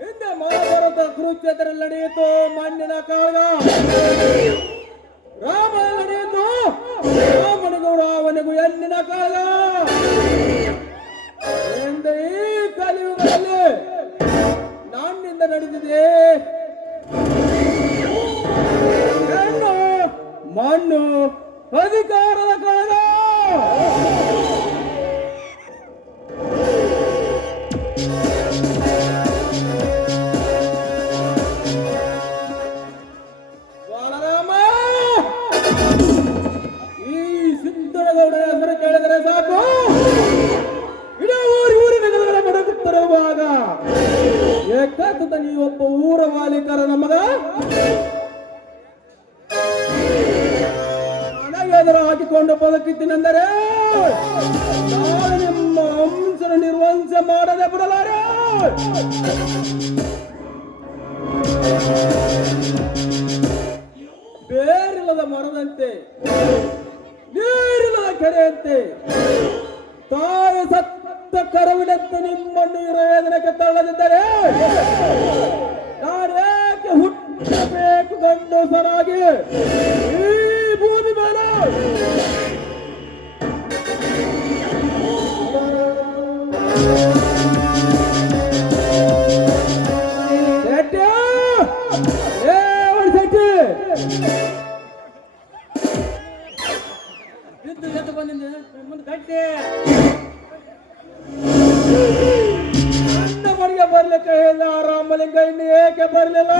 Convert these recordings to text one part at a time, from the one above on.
ಹಿಂದೆ ಮಹಾಭಾರತ ಕುರುಕ್ಷೇತ್ರದಲ್ಲಿ ನಡೆಯಿತು ಮಣ್ಣಿನ ಕಾಳಗ. ರಾಮ ನಡೆಯಿತು ರಾಮನಿಗೂ ರಾವನಿಗೂ ಹೆಣ್ಣಿನ ಕಾಳಗ. ಹಿಂದೆ ಈ ಕಲಿಯುಗದಲ್ಲಿ ನಾನಿಂದ ನಡೆದಿದೆ ಹೆಣ್ಣು ಮಣ್ಣು ಅಧಿಕಾರದ ಕಾಳಗ. ಕೇಳಿದರೆ ಸಾಕು ಇಡೀ ಊರಿನ ಬಡಗುತ್ತಿರುವಾಗ ಏಕಾಂತ ನೀವೊಬ್ಬ ಊರ ಮಾಲೀಕರ ನಮಗ ನನಗೆ ಎದುರು ಹಾಕಿಕೊಂಡು ಬದುಕಿದ್ದೀನೆಂದರೆ ನಾನು ನಿಮ್ಮ ವಂಶನ ನಿರ್ವಂಶ ಮಾಡದೆ ಬಿಡಲಾರೆ. ಬೇರಿಲ್ಲದ ಮರದಂತೆ ನೀರಿಲ್ಲದ ಕೆರೆಯಂತೆ ತಾಯಿ ಸತ್ತ ಕರುವಿನಂತೆ ನಿಮ್ಮನ್ನು ಇರೋದಕ್ಕೆ ತಳ್ಳದಿದ್ದರೆ ನಾನು ಏಕೆ ಹುಟ್ಟಬೇಕು ಗಂಡಸರಾಗಿ ಈ ಭೂಮಿ ಮೇಲೆ? ನನ್ನ ಮನೆಗೆ ಬರ್ಲಿಕ್ಕೆ ಹೇಳಿದ ರಾಮಲಿಂಗ ಇನ್ನು ಏಕೆ ಬರ್ಲಿಲ್ಲ?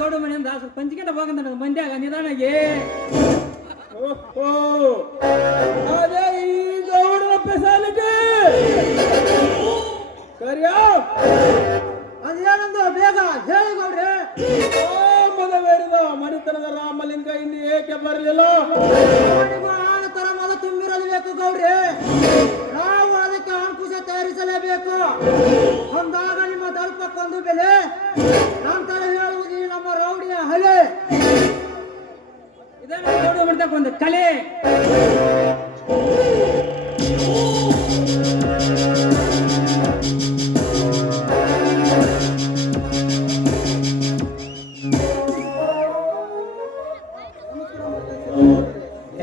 ಗೌಡ ಮನೆಯಿಂದ ಪಂಚಿಕೆಂಡ ಹೋಗಂತ ಮಂದ್ಯಾಗ ನಿಧಾನಾಗಿ. ಅದೇ ಈ ಗೌಡನ ಸ್ಪೆಷಾಲಿಟಿ. ಕರಿಯ ಅದೇನಂದು ಬೇಗ ಹೇಳಿ ಗೌಡ್ರೆ. ಮದುವೆರಿದ ಮಣಿತನದ ರಾಮಲಿಂಗ ಇನ್ನು ಏಕೆ ಬರಲಿಲ್ಲ? ತರ ಮದ ತುಂಬಿರಲೇಬೇಕು ಗೌಡ್ರೆ. ನಾವು ಅದಕ್ಕೆ ಅಂಕುಶ ತಯಾರಿಸಲೇಬೇಕು. ಅಂದಾಗ ನಿಮ್ಮ ದರ್ಪಕ್ಕೊಂದು ಬೆಲೆ. ನಂತರ ಹೇಳುವುದು ನಮ್ಮ ರೌಡಿಯ ಹಲೆ. ಕೊಡ್ಬೇಕು ಒಂದು ಕಲೆ.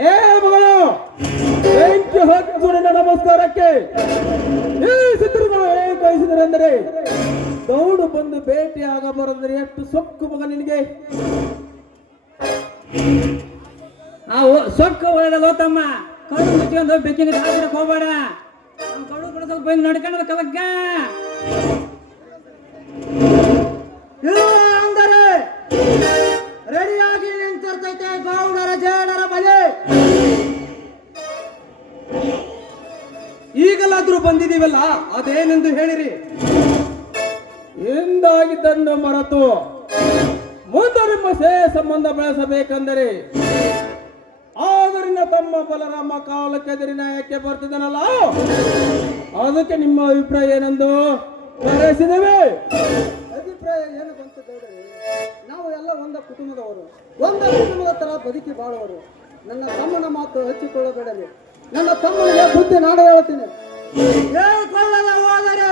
ಏ ಮಗಳು, ಬೆಂಕಿ ಹಚ್ಚು ನಿನ್ನ ನಮಸ್ಕಾರಕ್ಕೆ. ಈ ಚಿತ್ರಗಳು ಹೇಗೆ ಕಳಿಸಿದರೆಂದರೆ ದೌಡು ಬಂದು ಭೇಟಿ ಆಗಬಾರದರೆ ಎಷ್ಟು ಸೊಕ್ಕು ಮಗ ನಿನಗೆ. ಸೊಕ್ಕ ಹೊರಡಲ್ಲ ತಮ್ಮ, ಕಡು ಮುಚ್ಕೊಂಡು ಬೆಕ್ಕಿನ ಹಾಕಿರಕ್ ಹೋಗ್ಬೇಡ. ಕಡು ಕೂಡ ಸ್ವಲ್ಪ ಬಂದು ನಡ್ಕೊಂಡು ಕಲಕ್ಕ ಅಂದರೆ ರೆಡಿಯಾಗಿ ನಿಂತಿರ್ತೈತೆ ಗೌಡರ ಜೇಡರ ಮನೆ. ಈಗಲಾದ್ರೂ ಬಂದಿದೀವಲ್ಲ, ಅದೇನೆಂದು ಹೇಳಿರಿ. ಎಂದಾಗಿದ್ದನ್ನು ಮರೆತು ಮುಂದೆ ನಿಮ್ಮ ಸಂಬಂಧ ಬೆಳೆಸಬೇಕೆಂದರೆ ಆದ್ದರಿಂದ ತಮ್ಮ ಬಲರಾಮ ಕಾಲಕ್ಕೆ ಎದುರಿ ನ್ಯಾಯಕ್ಕೆ ಬರ್ತಿದ್ದಾನಲ್ಲ, ಅದಕ್ಕೆ ನಿಮ್ಮ ಅಭಿಪ್ರಾಯ ಏನೆಂದು ಕರೆಸಿದ್ದೇವೆ. ಅಭಿಪ್ರಾಯ ಏನು ಬಂತು ಗೌಡರೇ? ನಾವು ಎಲ್ಲ ಒಂದ ಕುಟುಂಬದವರು, ಒಂದ ಕುಟುಂಬದ ತರ ಬದುಕಿ ಬಾಳುವರು. ನನ್ನ ತಮ್ಮನ ಮಾತು ಹಚ್ಚಿಕೊಳ್ಳಬೇಡರಿ. ನನ್ನ ತಮ್ಮನಿಗೆ ಬುದ್ಧಿ ನಾನು ಹೇಳ್ತೀನಿ. ಹೇಳ್ಕೊಳ್ಳದೆ ಹೋದರೆ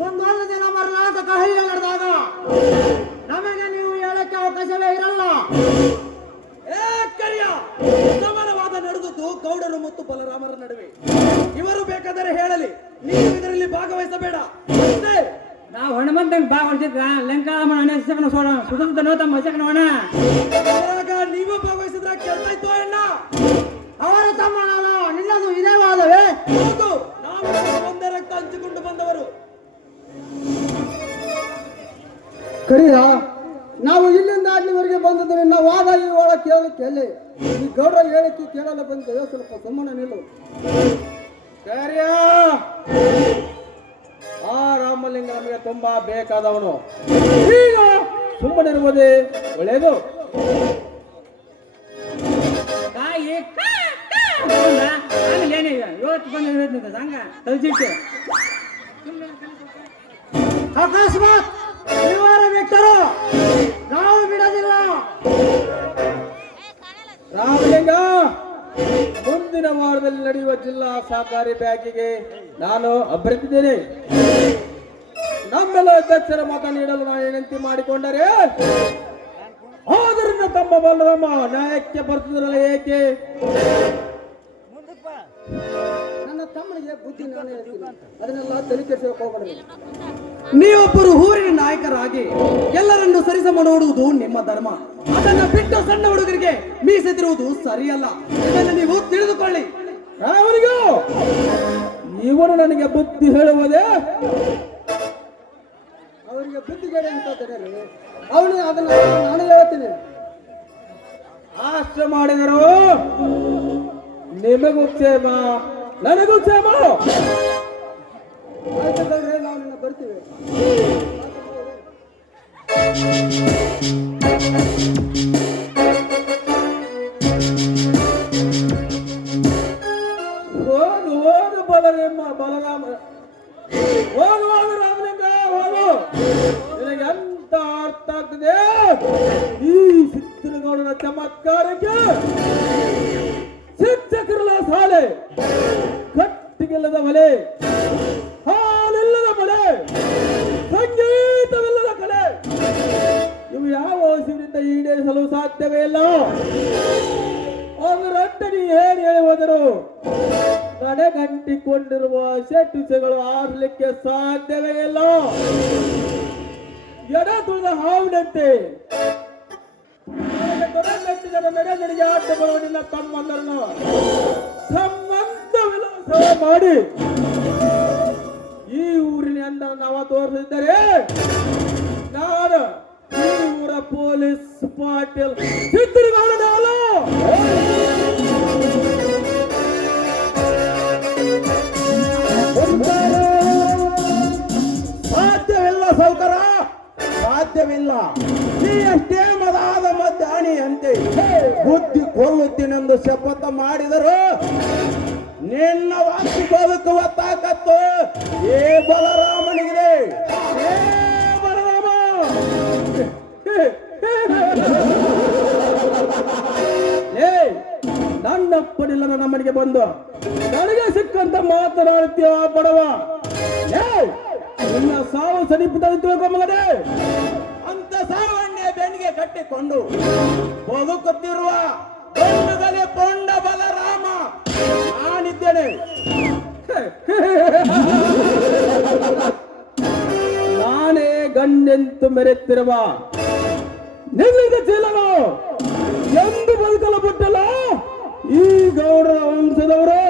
ಮುಂದೊಂದು ದಿನ ಮರಣಾಂತಕ ಹಳ್ಳಿ ನಡೆದಾಗ ನಮಗೆ ನೀವು ಹೇಳಕ್ಕೆ ಅವಕಾಶವೇ ಇರಲ್ಲ. ಸಮಾನವಾದ ನಡೆದದ್ದು ಗೌಡರು ಮತ್ತು ಬಲರಾಮರ ನಡುವೆ. ಇವರು ಬೇಕಾದರೆ ಹೇಳಲಿ, ನೀವು ಇದರಲ್ಲಿ ಭಾಗವಹಿಸಬೇಡ. ನಾವು ಹನುಮಂತಂಗೆ ಭಾಗವಹಿಸಿದ್ರ ಲಂಕಾಮನ ಸುಧನ ತಮ್ಮ ಹಸಕನವನ ನೀವು ಭಾಗವಹಿಸಿದ್ರೆ ಕೆಲ್ಸಾಯ್ತು ಅಣ್ಣ. ಅವರ ತಮ್ಮನಲ್ಲ, ನಿನ್ನದು ಇದೇ ವಾದವೇ? ಹೌದು, ನಾವು ಒಂದೇ ರಕ್ತ ಹಂಚಿಕೊಂಡು ಬಂದವರು. ಕರಿಯ, ನಾವು ಇಲ್ಲಿಂದ ಅಲ್ಲಿವರೆಗೆ ಬಂದದ್ದು ನಿನ್ನ ವಾದ ಈ ಒಳ ಕೇಳಲಿಕ್ಕೆ ಎಲ್ಲಿ? ಈ ಗೌಡರ ಹೇಳಿಕೆ ಕೇಳಲು ಬಂದೇವೆ, ಸ್ವಲ್ಪ ಸುಮ್ಮನೆ ನಿಲ್ಲು. ಕಾರ್ಯ ಆ ರಾಮಲಿಂಗ ನಮಗೆ ತುಂಬಾ ಬೇಕಾದವನು. ಈಗ ಸುಮ್ಮನಿರುವುದೇ ಒಳ್ಳೆಯದು. ತಾಯಿ ಆಮೇಲೆ ಇವತ್ತು ಬಂದು ಹಂಗ ತಲಜಿಟ್ಟು ಅಕಸ್ಮಾತ್ ಪರಿವಾರ ಬಿಟ್ಟರು ನಾವು ಬಿಡೋದಿಲ್ಲ. ರಾಮಲಿಂಗ, ಮುಂದಿನ ವಾರದಲ್ಲಿ ನಡೆಯುವ ಜಿಲ್ಲಾ ಸಹಕಾರಿ ಬ್ಯಾಂಕಿಗೆ ನಾನು ಅಭ್ಯರ್ಥಿದ್ದೇನೆ. ನಮ್ಮೆಲ್ಲ ಅಧ್ಯಕ್ಷರ ಮತ ನೀಡಲು ನಾನು ವಿನಂತಿ ಮಾಡಿಕೊಂಡರೆ ಆದ್ದರಿಂದ ತಮ್ಮ ಬಲರಾಮ ನ್ಯಾಯಕ್ಕೆ ಬರ್ತಿದ್ರಲ್ಲ ಏಕೆ? ನನ್ನ ತಮ್ಮನಿಗೆ ಬುದ್ಧಿ ನಾನು ಹೇಳ್ತೀನಿ, ಅದನ್ನೆಲ್ಲ ತಲೆ ಕೆಡಿಸೋಕೆ ಹೋಗಬೇಡ್ರಿ. ನೀವೊಬ್ಬರು ಊರಿನ ನಾಯಕರಾಗಿ ಎಲ್ಲರನ್ನು ಸರಿಸಮ ನೋಡುವುದು ನಿಮ್ಮ ಧರ್ಮ. ಅದನ್ನ ಬಿಟ್ಟು ಸಣ್ಣ ಹುಡುಗರಿಗೆ ಮೀಸೆದಿರುವುದು ಸರಿಯಲ್ಲ. ಇದನ್ನು ನೀವು ತಿಳಿದುಕೊಳ್ಳಿ. ಅವನಿಗೂ ಇವನು ನನಗೆ ಬುದ್ಧಿ ಹೇಳುವುದೇ? ಅವರಿಗೆ ಬುದ್ಧಿಗೇಡಿ ಅಂತ ಅವನು ಅದನ್ನ ನಾನು ಹೇಳ್ತೀನಿ. ಅಷ್ಟು ಮಾಡಿದರು ನಿಮಗೂ ಕ್ಷೇಮ, ನನಗೂ ಕ್ಷೇಮ. ಆಯ್ತು ಗೌಡ್ರೆ, ನಾವು ನಿನ್ನ ಬರ್ತೀವಿ. ಹೋಗು ಹೋಗು ಬಲರಾಮ, ಹೋಗು ಹೋಗು ರಾಮಲಿಂಗ, ಹೋಗು. ನಿನಗೆ ಎಂತ ಅರ್ಥ ಆಗ್ತದೆ ಈ ಸಿದ್ದನಗೌಡನ ಚಮತ್ಕಾರಕ್ಕೆ? ಶಿಕ್ಷಕರಲ್ಲ ಶಾಲೆ, ಕಟ್ಟಿಗೆಲ್ಲದ ಮಲೆ, ಹಾಲಿಲ್ಲದ ಮಲೆ, ಸಂಗೀತವಿಲ್ಲದ ಕಲೆ, ಇವು ಯಾವ ವಯಸ್ಸಿನಿಂದ ಈಡೇರಿಸಲು ಸಾಧ್ಯವೇ ಇಲ್ಲ. ಅದರೊಟ್ಟೆ ನೀ ಏನ್ ಹೇಳಿ ಹೋದರು ಕಡೆಗಂಟಿಕೊಂಡಿರುವ ಶೆಟ್ಟುಸೆಗಳು ಆಡಲಿಕ್ಕೆ ಸಾಧ್ಯವೇ ಇಲ್ಲ. ಎಡ ತುಳಿದ ಹಾವಿನಂತೆ ನಡೆಗೆ ಆಟ ಬರುವ ನಿನ್ನ ತಮ್ಮಂದರನ್ನು ಸಂಬಂಧ ವಿಲಾಸ ಮಾಡಿ ಈ ಊರಿನ ಅಂದ ನಾವ ತೋರಿಸಿದ್ದರೆ ನಾನು ಈ ಊರ ಪೊಲೀಸ್ ಪಾಟೀಲ್ ಚಿತ್ರಗಾರನೇ ಅಲ್ಲ. ಸಾಧ್ಯವಿಲ್ಲ ಸೌಕರ, ಸಾಧ್ಯವಿಲ್ಲ. ನೀ ಎಷ್ಟೇ ಮದಾದ ಮದ್ದಾಣಿಯಂತೆ ಬುದ್ಧಿ ಕೊಲ್ಲುತ್ತೀನೆಂದು ಶಪಥ ಮಾಡಿದರು ನಿನ್ನ ವಾಸಿ ಬದುಕುವ ತಾಕತ್ತು ಏ ಬಲರಾಮನಿಗಿದೆ. ಏ ಬಲರಾಮ, ಏ ಸಣ್ಣಪ್ಪನಿಲ್ಲ ನನ್ನ ಮನೆಗೆ ಬಂದು ನನಗೆ ಸಿಕ್ಕಂತ ಮಾತನಾಡ್ತೀಯ ಬಡವ. ನಿನ್ನ ಸಾವು ಸನಿಪಿತ ಮಗನೇ. ಅಂತ ಸಾವನ್ನೇ ಬೆನ್ನಿಗೆ ಕಟ್ಟಿಕೊಂಡು ಬದುಕುತ್ತಿರುವ ಗಂಡುಗಲೆ ಕೊಂಡ ಬಲರಾಮ ನಾನಿದ್ದೇನೆ. ನಾನೇ ಗಂಡೆಂತು ಮೆರೆತಿರುವ ನಿಲ್ಲಿದ ಚೀಲನು ಎಂದು ಬದುಕಲು ಬಿಟ್ಟಲ್ಲ ಈ ಗೌಡರ ವಂಶದವರು.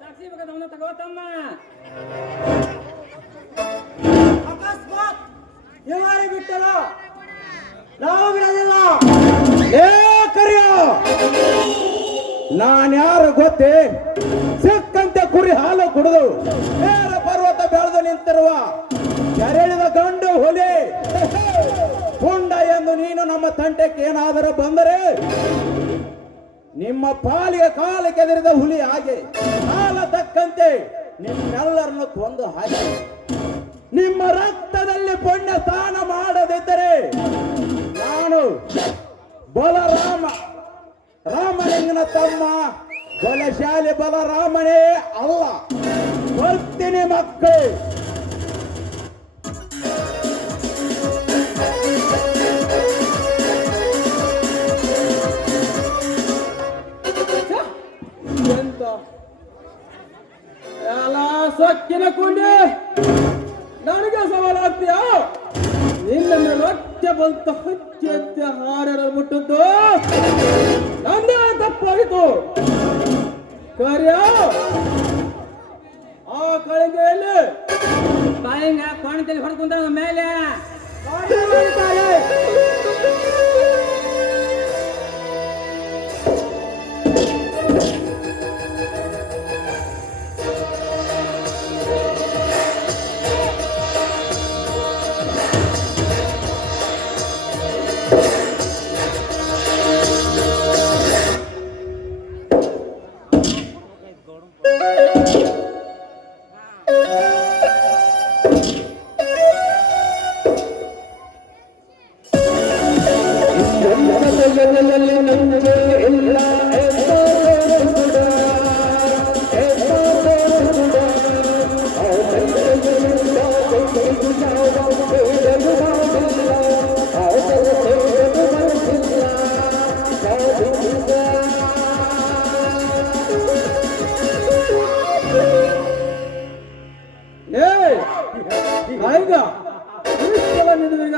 ಸಾಕ್ಷಿ ಬೇಕಾದ ತಗೋತಮ್ಮ. ಅಕಸ್ಮಾತ್ ಇವಾರಿ ಬಿಟ್ಟಲ್ಲ ನಾವು ಬಿಡೋದಿಲ್ಲ. ಏ ಕರಿಯೋ, ನಾನ್ಯಾರು ಗೊತ್ತೇ? ಸಿಕ್ಕಂತೆ ಕುರಿ ಹಾಲು ಕುಡಿದು ನೇರ ಪರ್ವತ ಬೆಳೆದು ನಿಂತಿರುವ ಕೆರಳಿದ ಗಂಡು ಹುಲಿ ಪುಂಡ ಎಂದು ನೀನು ನಮ್ಮ ತಂಟೆಗೆ ಏನಾದರೂ ಬಂದರೆ ನಿಮ್ಮ ಪಾಲಿಗೆ ಕಾಲು ಕೆದರಿದ ಹುಲಿ ಹಾಗೆ ಕಾಲ ತಕ್ಕಂತೆ ನಿಮ್ಮೆಲ್ಲರನ್ನು ಕೊಂದು ಹಾಕಿ ನಿಮ್ಮ ರಕ್ತದಲ್ಲಿ ಪುಣ್ಯ ಸ್ನಾನ ಮಾಡದಿದ್ದರೆ ನಾನು ರಾಮಲಿಂಗನ ತಮ್ಮ ಬಲಶಾಲಿ ಬಲರಾಮನೇ ಅಲ್ಲ. ಬರ್ತೀನಿ ಮಕ್ಕಳು. ಎಂತ ಎಲ್ಲ ಸೊಕ್ಕಿನ ಕುಂಡಿ ನನಗೆ ಸವಾಲಾಗ್ತೀಯ? ನಿನ್ನ ರೊಚ್ಚ ಬಂತ ಹಚ್ಚ ಹಾರ ಬಿಟ್ಟದ್ದು ನಂದೇ ತಪ್ಪಾಯಿತು. ಕಾರ್ಯ ಆ ಕಳಿಗೆಯಲ್ಲಿ ಬಾಯಿಂದ ಕೋಣದಲ್ಲಿ ಹೊಡ್ಕೊಂಡ ಮೇಲೆ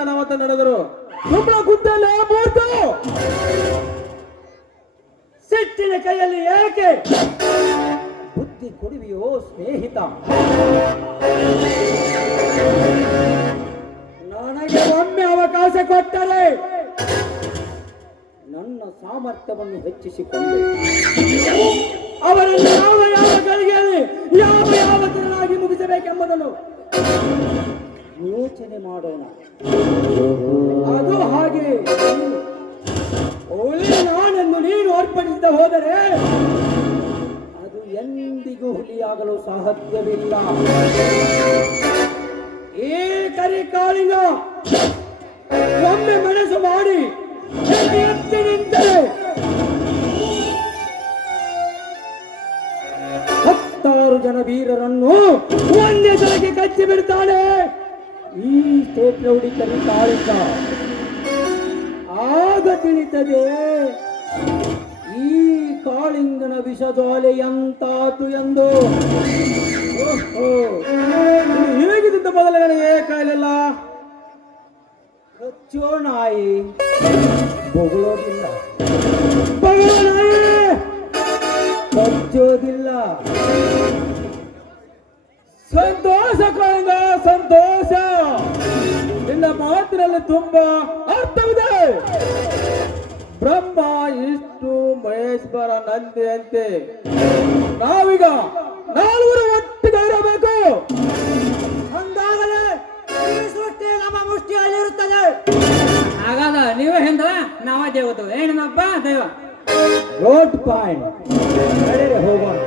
ನಾವತ್ತ ನಡೆದರು ತುಂಬ ಗುದ್ದಲೇ ಮೂರ್ತು ಸಿಟ್ಟಿನ ಕೈಯಲ್ಲಿ ಏಕೆ ಬುದ್ಧಿ ಕೊಡುವಿಯೋ ಸ್ನೇಹಿತ? ನನಗೆ ಒಮ್ಮೆ ಅವಕಾಶ ಕೊಟ್ಟರೆ ನನ್ನ ಸಾಮರ್ಥ್ಯವನ್ನು ಹೆಚ್ಚಿಸಿಕೊಂಡು ಅವರನ್ನು ಯಾವ ಗಳಿಗೆಯಲ್ಲಿ ಯಾವ ತರನಾಗಿ ಮುಗಿಸಬೇಕೆಂಬುದನ್ನು ಯೋಚನೆ ಮಾಡೋಣ. ಅದು ಹಾಗೆ ನಾನನ್ನು ನೀನು ಅರ್ಪಣಿಸಿದ ಹೋದರೆ ಅದು ಎಂದಿಗೂ ಹುಲಿಯಾಗಲು ಸಾಧ್ಯವಿಲ್ಲ. ಈ ಕರಿಕಾಳಿನ ಒಮ್ಮೆ ಮನಸ್ಸು ಮಾಡಿ ಎತ್ತಿ ನಿಂತರೆ 10 ಜನ ವೀರರನ್ನು ಒಂದೇ ಸಲಕ್ಕೆ ಕಚ್ಚಿ ಬಿಡ್ತಾನೆ ಈ ಸ್ಟೇಟ್ ರೌಡಿ ಕರಿಕಾಳಿಂದ. ಆಗ ತಿಳಿತದೆ ಈ ಕಾಳಿಂಗನ ವಿಷಜ್ವಾಲೆ ಎಂತಾತು ಎಂದು. ಹೇಗಿದ್ದ ಮೊದಲೇ ನನಗೆ ಕಾಯಲಿಲ್ಲ. ಕಚ್ಚೋ ನಾಯಿ ಬೊಗಳೋದಿಲ್ಲ, ಬೊಗಳೋ ನಾಯಿ ಕಚ್ಚೋದಿಲ್ಲ. ಸಂತೋಷ ಕಾಳಿಂಗ, ಸಂತೋಷ. ನಿನ್ನ ಮಾತಿನಲ್ಲಿ ತುಂಬಾ ಅರ್ಥವಿದೆ. ಬ್ರಹ್ಮ ಇಷ್ಟು ಮಹೇಶ್ವರ ನಂದಿಯಂತೆ ನಾವೀಗ 4 ಒಟ್ಟಿಗೆ ಇರಬೇಕು. ಹಂಗಾಗಲೇ ಈ ಸೃಷ್ಟಿ ನಮ್ಮ ಮುಷ್ಟಿಯಲ್ಲಿರುತ್ತದೆ. ಹಾಗಾದ ನೀವೇ ಹಿಂದ ನಾವ ದೇವತು ಏನಪ್ಪ ದೈವ. ರೋಡ್ ಪಾಯಿಂಟ್ ಹೋಗೋಣ.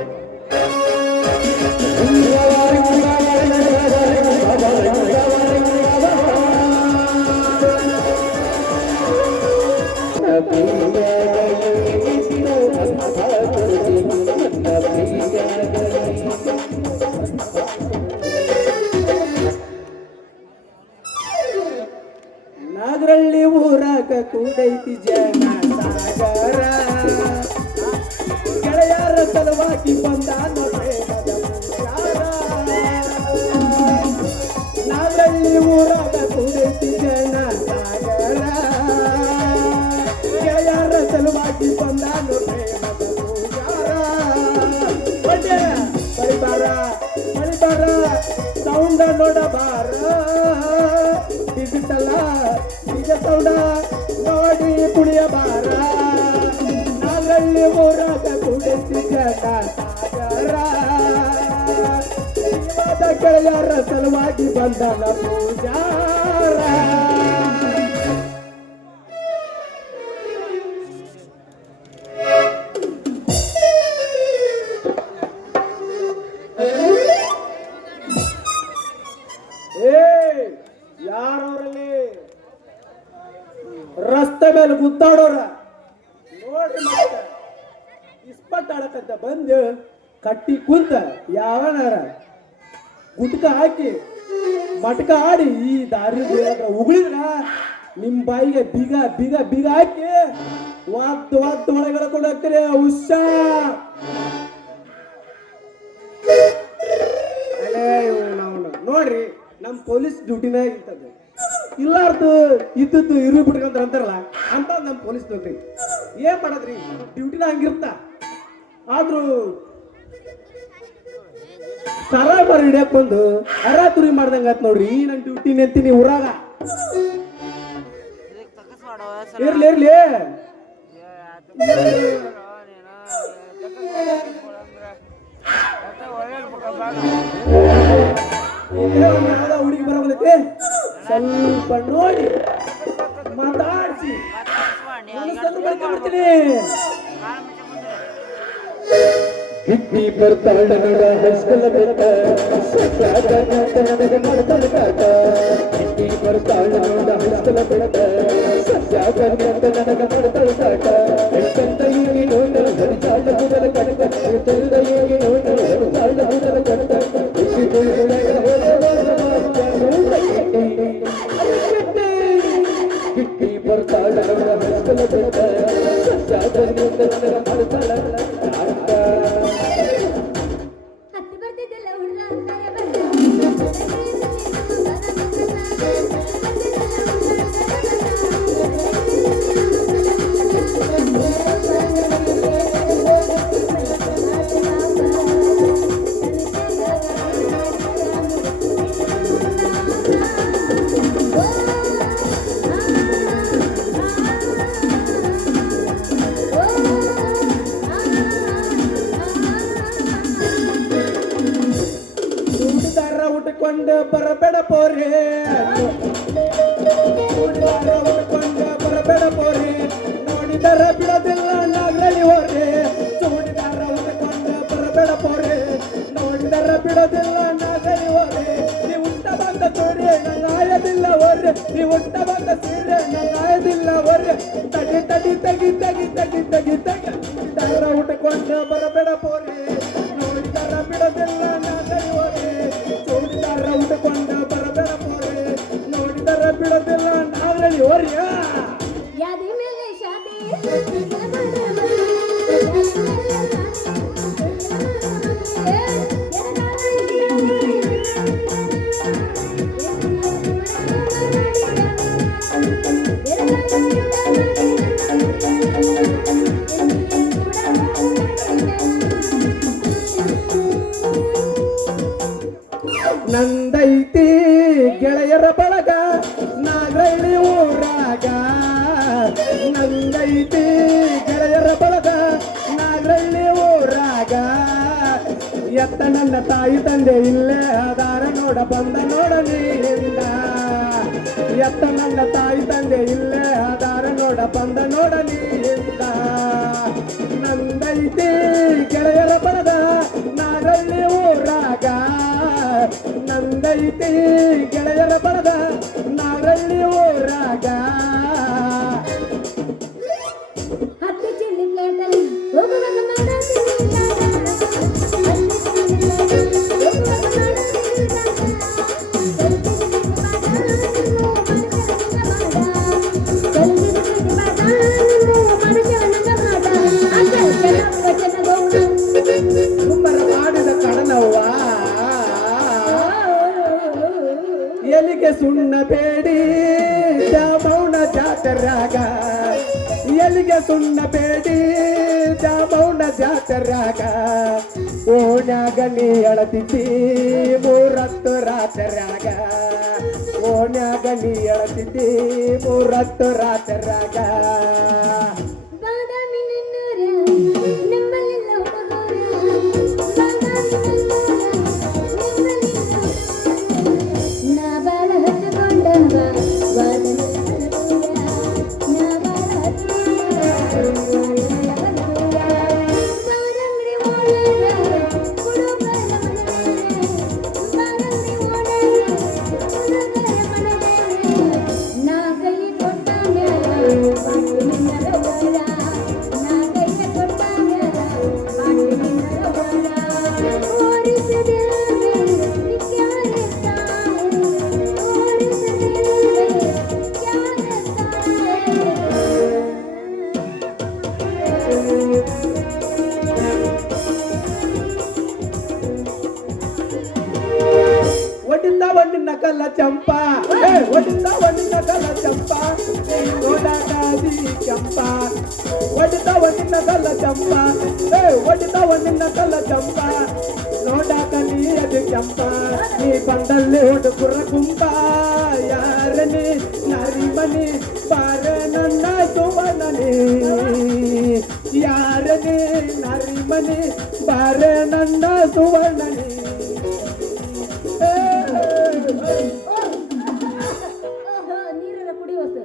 ಊರಾಗ ಕೂಡೈತಿ ಜನ ಸಾಗರ ಗೆಳೆಯರ ಸಲುವಾಗಿ ಬಂದಾನ ಪ್ರೇಮದ ಮುಂಗಾರ. ನಾಗಳ್ಳಿ ಊರಾಗ ಕೂಡೈತಿ ಜನ ಸಾಗರ ಗೆಳೆಯರ ಸಲುವಾಗಿ ಬಂದಾನ ಪ್ರೇಮದ ಮುಂಗಾರ. ಪರಿಬಾರ ಪರಿಬಾರ ಸೌಂಡ ನೋಡಬಾರ ಡಿಜಿಟಲ ನಿಜ ಸೌಂಡ ನೋಡಿ ಕುಣಿಯಬಾರ. ನಾಗಳ್ಳಿ ಊರಾಗ ಕುಡಿಸಿ ಜನ ಸಾಗರ ಜೀವದ ಗೆಳೆಯರ ಸಲುವಾಗಿ ಬಂದನ ಪೂಜಾರ. ಯಾರವ್ರಲ್ಲಿ ರಸ್ತೆ ಮೇಲೆ ಗುದ್ದಾಡೋರ ನೋಡ್ರಿ ಮತ್ತೆ ಇಸ್ಪಟ್ ಆಡಕಂತ ಬಂದು ಕಟ್ಟಿ ಕುಂತ ಯಾವನಾರ ಗುಟ್ಕ ಹಾಕಿ ಮಟ್ಕ ಆಡಿ ಈ ದಾರಿ ಉಗುಳಿದ್ರ ನಿಮ್ ಬಾಯಿಗೆ ಬೀಗ ಬೀಗ ಬೀಗ ಹಾಕಿ ಒದ್ದು ಒಳಗೆ ಎಳ್ಕೊಂಡು ಹೋಗ್ತೀರಿ. ಹುಷಾರ್ ನೋಡ್ರಿ ನಮ್ ಪೊಲೀಸ್ ಡ್ಯೂಟಿನಾಗ ಇರ್ತದೆ ಇಲ್ಲಾರ್ದು ಇದ್ದದ್ದು ಇರು ಬಿಟ್ಕೊಂಡ್ರ ಅಂತಾರಲ್ಲ ಅಂತ ನಮ್ ಪೊಲೀಸ್ ನೌಕರಿ. ಏನ್ ಮಾಡದ್ರಿ ಡ್ಯೂಟಿನ ಹಂಗಿರ್ತ ಆದ್ರೂ ಸರ ಬರ ಹಿಡಿಯಕ್ ಬಂದು ಅರಾತುರಿ ಮಾಡ್ದಂಗ ಆತ್ ನೋಡ್ರಿ. ಈ ನನ್ ಡ್ಯೂಟಿ ನಿಂತೀನಿ ಊರಾಗ. ಇರ್ಲಿ ಇರ್ಲಿ ಹುಡುಗಿ ಬರೋದಕ್ಕೆ ಸ್ವಲ್ಪ ನೋಡಿ ಮಾತಾಡಿಸಿ ಮಾಡ್ತೀನಿ. ಗಿಟ್ಟಿ ಬರ್ತಾಳ ನೋಡ ಹಸ್ಕಲ ಬೆಟ್ಟ ನನಗೆ ಮಾಡ್ತಾಳೆ ಕಾಟ. ಗಿಟ್ಟಿ ಬರ್ತಾಳ ನೋಡ ಹಸ್ಕಲ ಬೆಟ್ಟ ಸತ್ಯಾಗಂತ ನನಗೆ ಮಾಡ್ತಾಳೆ ಕಾಟ. ಎಷ್ಟಂತ ಹೀಗೆ ನೋಡ ಹರಿಚಾಳ ಗುಡಲ ಕಡಕ ಎಷ್ಟಂತ ಹೀಗೆ ನೋಡ ಹರಿಚಾಳ ಗುಡಲ ಕಡಕ ಗಿಟ್ಟಿ ಬರ್ತಾಳ ನೋಡ ಹಸ್ಕಲ ಬೆಟ್ಟ ಸತ್ಯಾಗಂತ ನನಗೆ ಮಾಡ್ತಾಳೆ ಕಾಟ. ಉಟ್ಕೊಂಡು ಬರಬೇಡ ಪೋರೆ ಉಟ್ಕೊಂಡು ಬರಬೇಡ ಪೋರೆ ನೋಡಿದರ ಬಿಡೋದಿಲ್ಲ ನಾಗಳಿ ಹೋರೆ. ಚೂಡಿದಾರ ಉಟ್ಕೊಂಡು ಬರಬೇಡ ಪೋರೆ ನೋಡಿದರ ಬಿಡೋದಿಲ್ಲ ನಾಗಳಿ ಹೋರೆ. ನೀವು ಉಂಟ ಬಂದ ತೋರೆ ನಂಗಾಯದಿಲ್ಲ ಹೊರ್ರೆ ನೀವು ಉಂಟ ಬಂದ ಸೀರೆ ನಂಗಾಯದಿಲ್ಲ ಹೊರ್ರೆ. ತಗಿ ತಗಿ ತಗಿ ತಗಿ ತಗಿ ತಗಿ ತಗಿ ಚೂಡಿದಾರ ಉಟ್ಕೊಂಡು ಬರಬೇಡ ಪೋರೆ ನೋಡಿದರ ಬಿಡೋದಿಲ್ಲ ನಾಗಳಿ ಹೋರೆ. ಚೂಡಿದಾರ ಉಟ್ಕೊಂಡು ಬರಬೇಡ ಪೋರೆ ನೋಡಿದರ ಬಿಡೋದಿಲ್ಲ ನಾಗಳಿ ಹೊರ್ಯ. ನಂದೈತಿ ಗೆಳೆಯರ ಬಳಗ ನಾಗಳ್ಳಿ ಊರಾಗ. ನಂದೈತಿ ಗೆಳೆಯರ ಬಳಗ ನಾಗಳ್ಳಿ ಊರಾಗ. ಎತ್ತ ನನ್ನ ತಾಯಿ ತಂದೆ ಇಲ್ಲೇ ಆಧಾರ ನೋಡ ಬಂದ ನೋಡ ನೀರಿಂದ. ಎತ್ತ ನನ್ನ ತಾಯಿ ತಂದೆ ಇಲ್ಲೇ ಆಧಾರ ನೋಡ ಬಂದ ನೋಡ ನೀರಿಂದ. ನಂದೈತಿ ಗೆಳೆಯರ ಬಳಗ ನಾಗಳ್ಳಿ ಊರಾಗ. ನಂದೈತಿ ಗೆಳೆಯರ ಬಳಗ ನಾಗಳ್ಳಿ ಊರಾಗ. Thank you. ಎಲ್ಲಿಗೆ ಸುಣ್ಣ ಬೇಡಿ ದ್ಯಾಮೌನ ಜಾತರಾಗ ಓಣ್ಯಾಗ ನೀ ಎಳತಿದ್ದಿ ಮೂರತ್ತು ರಾತ್ರಾಗ ಓಣ್ಯಾಗ ನೀ ಎಳತಿದ್ದಿ ಮೂರತ್ತು ರಾತ್ರಾಗ ಒಡಿಂದ ಒಂದಿನ ಕಲ್ಲ ಚಂಪ ಒಡಿಂದ ಒಂದಿನ ಕಲ್ಲ ಚಂಪ ನೋಡಾದಿ ಚಂಪ ಒಡಿದ ಒಂದಿನ ಕಲ್ಲ ಚಂಪ ಒಡಿದ ಒಂದಿನ ಕಲ್ಲ ಚಂಪ ನೋಡಾಕ ನೀ ಅದು ಚಂಪ ನೀ ಬಂದಲ್ಲಿ ಹುಡುಗುರ ಕುಂಬ ಯಾರನಿ ನರಿಮನಿ ಬಾರ ನನ್ನ ಸುವನನಿ ಯಾರನಿ ನರಿಮನಿ ಬಾರ ನನ್ನ ಸುವರ್ಣನಿ ನೀರೆಲ್ಲ ಕುಡಿಯೋಸ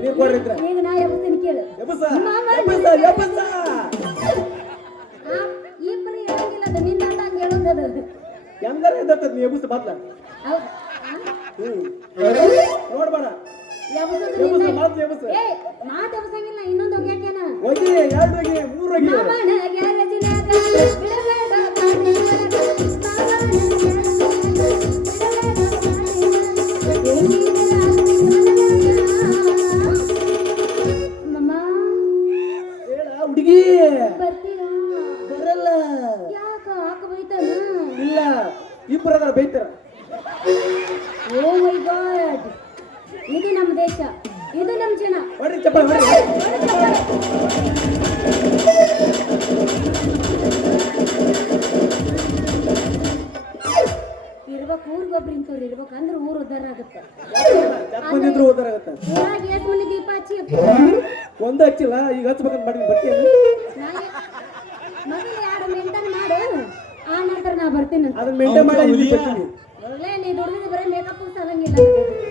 ನೀರ್ ಕೊಡ್ರಿದ್ರ ಈಗ ನಾ ಎಬ್ಬಿಸ್ತೀನಿ ಕೇಳು ಎಬ್ಬಸ ಮಾಮ, ಎಬ್ಬಸ ಎಬ್ಬಸ ಇಬ್ಬರು ಹೇಳಂಗಿಲ್ಲ ಅದು ನಿನ್ನ ಅಂತ ಹಂಗೆ ಹೇಳೋದದು ಹೆಂಗಾರ ಎದ್ದತ್ತದ ನೀ ಎಬ್ಬಸ ಬದ್ಲ ಹೌದು ನೋಡ್ಬೇಡ ಎಬ್ಬಿಸೋದು ಎಬ್ಬಸ ನಿನ್ನ ಮಾತು ಎಬ್ಬಸ ಏ ಮಾತು ಎಬ್ಸಂಗಿಲ್ಲ ಇನ್ನೊಂದು ಹೋಗ್ಯಾಕೇನ ಹೋಗಿ ಎರಡು ಹೋಗಿ ಮೂರು ಹೋಗಿ ಮಾಮನ ಗ್ಯಾರೇಜಿನ್ಯಾಗ ಬಿಡಬೇಡ ಕಾಡಿನೊಳಗ ಮಾಮನ ಮಮ್ಮ ಹೇಳ ಹುಡುಗಿ ಬರ್ತೀರಾ ಬರಲ್ಲ ಯಾಕ ಆಕ ಬೈತಾನ ಇಲ್ಲ ಇಬ್ಬರು ಅದರ ಬೈತಾರ ಓ ಮೈ ಗಾಡ್ ಇದು ನಮ್ಮ ದೇಶ ಇದು ನಮ್ಮ ಜನ ಹೊಡ್ರಿ ಚಪ್ಪಲ್ ಹೊಡ್ರಿ ಇರ್ಬೇಕು ಊರಿಗೊಬ್ರು ಇಂಥವ್ರು ಇರ್ಬೇಕು ಅಂದ್ರೆ ಊರು ಉದ್ಧಾರ ಆಗುತ್ತೆ ಚಪ್ಪಂದಿದ್ರು ಓದಾರಾಗತ್ತ ಊರಾಗ ಎಷ್ಟು ಮಂದಿ ದೀಪ ಹಚ್ಚಿ ಒಂದು ಹಚ್ಚಿಲ್ಲ ಈಗ ಹಚ್ಬೇಕಂತ ಮಾಡಿ ಬರ್ತೀನಿ ಮೊದಲು ಎರಡು ಮೇಂಟೈನ್ ಮಾಡು ಆ ನಂತರ ನಾ ಬರ್ತೀನಿ ಅದನ್ನ ಮೇಂಟೈನ್ ಮಾಡಿ ಇಲ್ಲಿ ಬರ್ತೀನಿ ಒಳ್ಳೆ ನೀ ದುಡಿದ್ರೆ ಬರೀ ಮೇಕಪ್ ಸಾಲಂಗಿಲ್ಲ